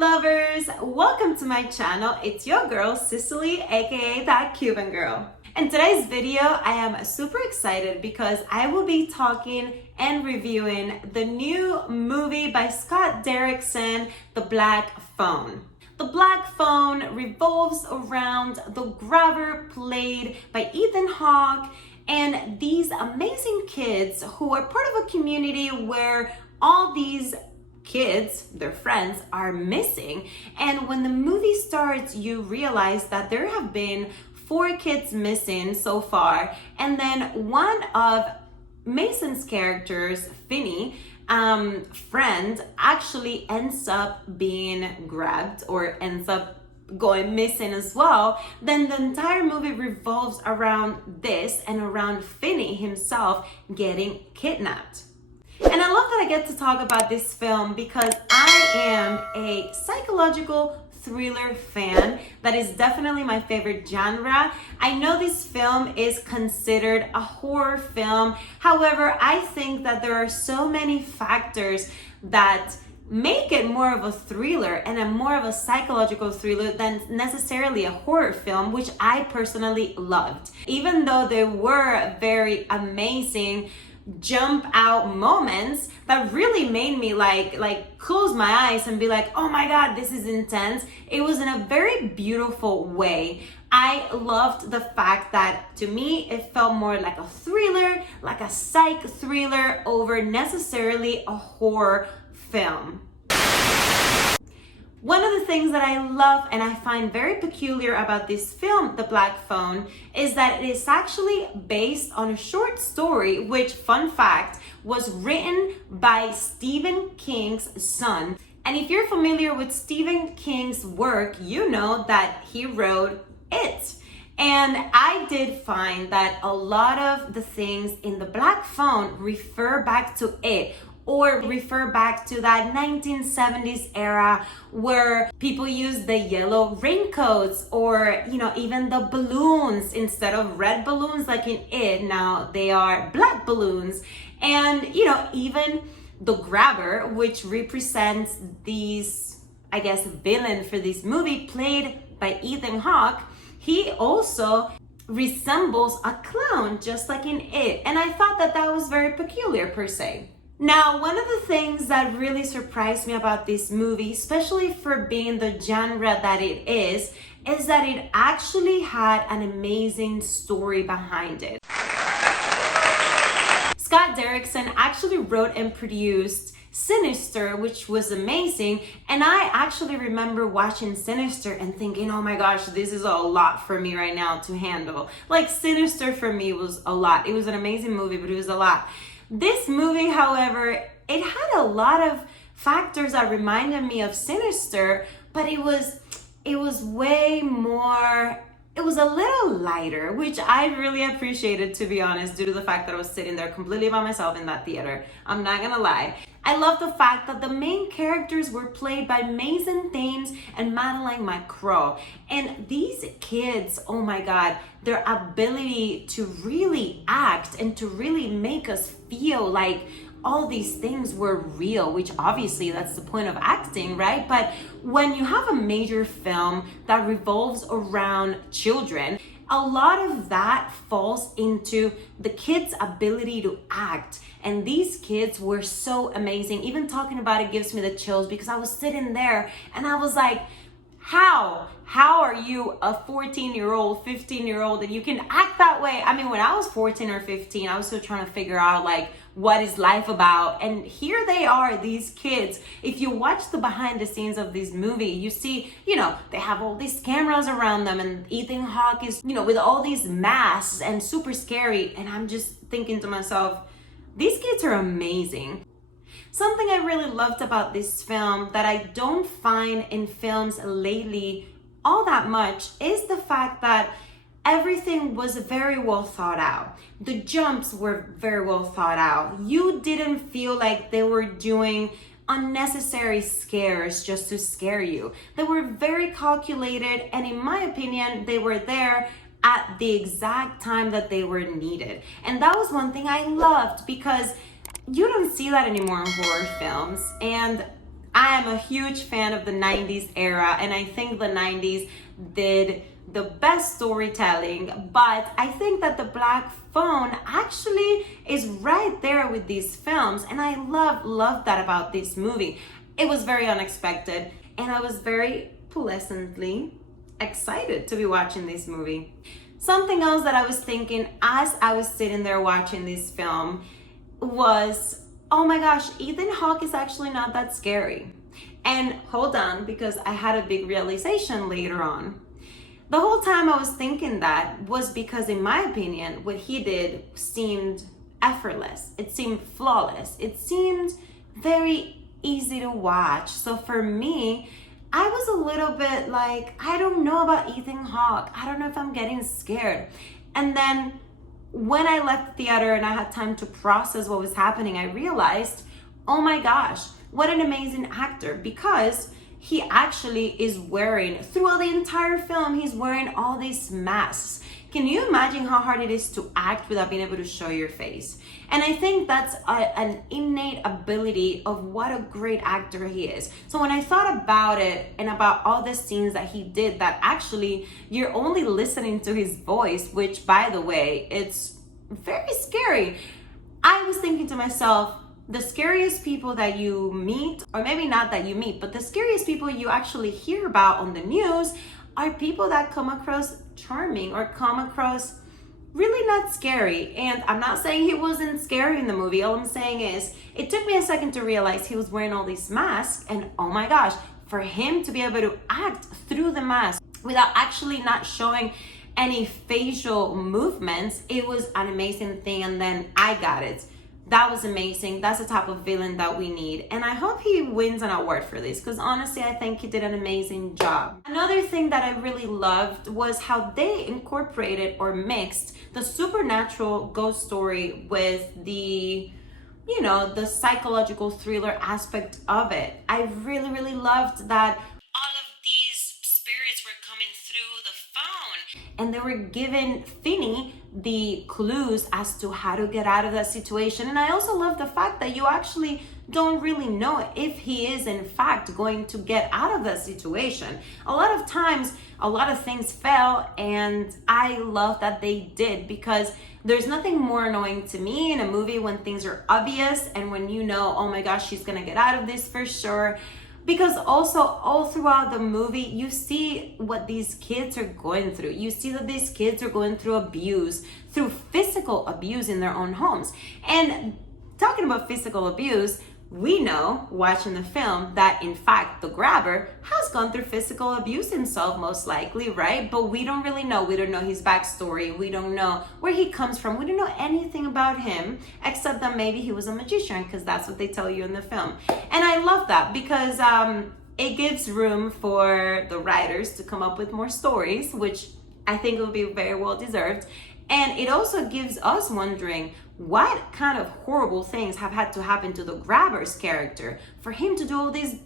lovers, welcome to my channel. It's your girl Cicely, aka that Cuban girl. In today's video I am super excited because I will be talking and reviewing the new movie by Scott Derrickson, The Black Phone. The Black Phone revolves around the grabber played by Ethan Hawke and these amazing kids who are part of a community where all these kids, their friends, are missing. And when the movie starts, you realize that there have been 4 kids missing so far, and then one of Mason's characters, Finney, friend, actually ends up being grabbed or ends up going missing as well. Then the entire movie revolves around this and around Finney himself getting kidnapped. And I love that I get to talk about this film because I am a psychological thriller fan. That is definitely my favorite genre. I know this film is considered a horror film. However, I think that there are so many factors that make it more of a thriller and a more of a psychological thriller than necessarily a horror film, which I personally loved. Even though there were very amazing jump out moments that really made me like close my eyes and be like, oh my god, this is intense. It was in a very beautiful way. I loved the fact that to me it felt more like a thriller, like a psych thriller over necessarily a horror film. One of the things that I love and I find very peculiar about this film, The Black Phone, is that it is actually based on a short story, which, fun fact, was written by Stephen King's son. And if you're familiar with Stephen King's work, you know that he wrote It. And I did find that a lot of the things in The Black Phone refer back to It, or refer back to that 1970s era where people use the yellow raincoats, or even the balloons, instead of red balloons like in It, now they are black balloons. And even the grabber, which represents these, I guess, villain for this movie played by Ethan Hawke, he also resembles a clown just like in It. And I thought that that was very peculiar per se. Now, one of the things that really surprised me about this movie, especially for being the genre that it is that it actually had an amazing story behind it. Scott Derrickson actually wrote and produced Sinister, which was amazing. And I actually remember watching Sinister and thinking, oh my gosh, this is a lot for me right now to handle. Like, Sinister for me was a lot. It was an amazing movie, but it was a lot. This movie, however, it had a lot of factors that reminded me of Sinister, but it was way more, it was a little lighter, which I really appreciated, to be honest, due to the fact that I was sitting there completely by myself in that theater. I'm not gonna lie. I love the fact that the main characters were played by Thames and Madeleine McGraw. And these kids, oh my god, their ability to really act and to really make us feel like all these things were real, which obviously that's the point of acting, right? But when you have a major film that revolves around children, a lot of that falls into the kids' ability to act. And these kids were so amazing. Even talking about it gives me the chills because I was sitting there and I was like, how are you a 14-year-old, 15-year-old, and you can act that way? I mean, when I was 14 or 15, I was still trying to figure out like what is life about. And here they are, these kids. If you watch the behind the scenes of this movie, you see, they have all these cameras around them, and Ethan Hawke is, with all these masks and super scary. And I'm just thinking to myself, these kids are amazing. Something I really loved about this film that I don't find in films lately all that much is the fact that everything was very well thought out. The jumps were very well thought out. You didn't feel like they were doing unnecessary scares just to scare you. They were very calculated, and in my opinion, they were there at the exact time that they were needed. And that was one thing I loved, because you don't see that anymore in horror films. And I am a huge fan of the 90s era, and I think the 90s did the best storytelling, but I think that the Black Phone actually is right there with these films, and I love that about this movie. It was very unexpected, and I was very pleasantly excited to be watching this movie. Something else that I was thinking as I was sitting there watching this film was, oh my gosh, Ethan Hawke is actually not that scary. And hold on, because I had a big realization later on. The whole time I was thinking that was because, in my opinion, what he did seemed effortless. It seemed flawless. It seemed very easy to watch. So for me, I was a little bit like, I don't know about Ethan Hawke. I don't know if I'm getting scared. And then when I left the theater and I had time to process what was happening, I realized, oh my gosh, what an amazing actor, because he actually is wearing, throughout the entire film, he's wearing all these masks. Can you imagine how hard it is to act without being able to show your face? And I think that's an innate ability of what a great actor he is. So when I thought about it and about all the scenes that he did that actually you're only listening to his voice, which, by the way, it's very scary. I was thinking to myself, the scariest people that you meet, or maybe not that you meet, but the scariest people you actually hear about on the news are people that come across charming or come across really not scary. And I'm not saying he wasn't scary in the movie. All I'm saying is it took me a second to realize he was wearing all these masks, and oh my gosh, for him to be able to act through the mask without actually not showing any facial movements, it was an amazing thing. And then I got it. That was amazing. That's the type of villain that we need. And I hope he wins an award for this, because honestly, I think he did an amazing job. Another thing that I really loved was how they incorporated or mixed the supernatural ghost story with the, you know, the psychological thriller aspect of it. I really loved that all of these spirits were coming through the phone and they were giving Finney the clues as to how to get out of that situation. And I also love the fact that you actually don't really know if he is in fact going to get out of that situation. A lot of times, a lot of things fail, and I love that they did, because there's nothing more annoying to me in a movie when things are obvious and when you know, oh my gosh, she's gonna get out of this for sure. Because also all throughout the movie, you see what these kids are going through. You see that these kids are going through abuse, through physical abuse in their own homes. And talking about physical abuse, we know, watching the film, that in fact the grabber has gone through physical abuse himself, most likely, right? But we don't really know. We don't know his backstory. We don't know where he comes from. We don't know anything about him, except that maybe he was a magician, because that's what they tell you in the film. And I love that, because it gives room for the writers to come up with more stories, which I think will be very well deserved. And it also gives us wondering, what kind of horrible things have had to happen to the grabber's character for him to do all these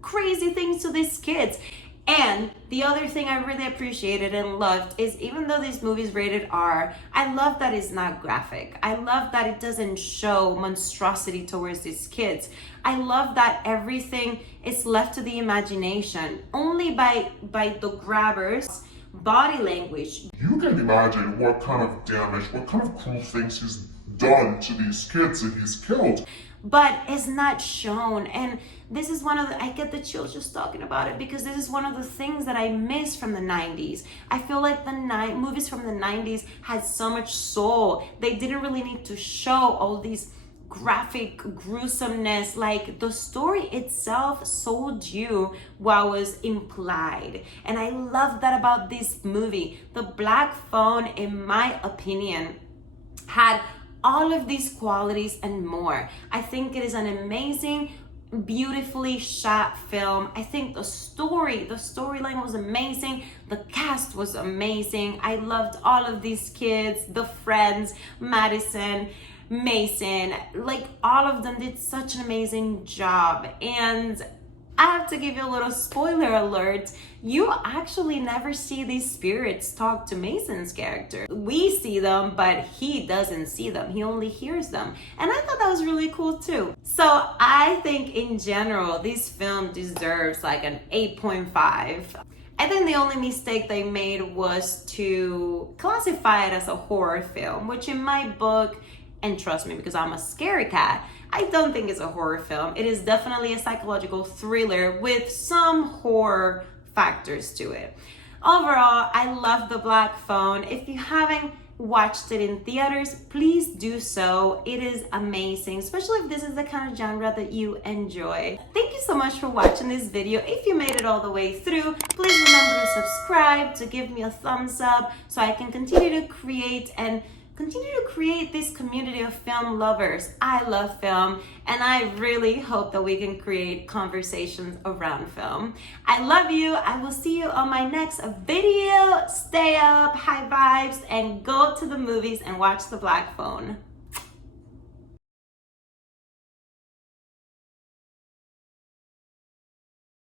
crazy things to these kids? And the other thing I really appreciated and loved is, even though this movie is rated R, I love that it's not graphic. I love that it doesn't show monstrosity towards these kids. I love that everything is left to the imagination, only by the grabber's body language. You can imagine what kind of damage, what kind of cruel things he's done to these kids that he's killed. But it's not shown. And this is one of the, I get the chills just talking about it, because this is one of the things that I miss from the 90s. I feel like the movies from the 90s had so much soul. They didn't really need to show all these graphic gruesomeness. Like, the story itself sold you what was implied, and I love that about this movie. The Black Phone, in my opinion, had all of these qualities and more. I think it is an amazing, beautifully shot film. I think the storyline was amazing. The cast was amazing. I loved all of these kids, the friends, Madison, Mason, like all of them did such an amazing job. And I have to give you a little spoiler alert. You actually never see these spirits talk to Mason's character. We see them, but he doesn't see them. He only hears them. And I thought that was really cool too. So I think in general, this film deserves like an 8.5. I think the only mistake they made was to classify it as a horror film, which in my book, and trust me because I'm a scary cat, I don't think it's a horror film. It is definitely a psychological thriller with some horror factors to it. Overall, I love The Black Phone. If you haven't watched it in theaters, please do so. It is amazing, especially if this is the kind of genre that you enjoy. Thank you so much for watching this video. If you made it all the way through, please remember to subscribe, to give me a thumbs up so I can continue to create this community of film lovers. I love film, and I really hope that we can create conversations around film. I love you. I will see you on my next video. Stay up, high vibes, and go to the movies and watch The Black Phone.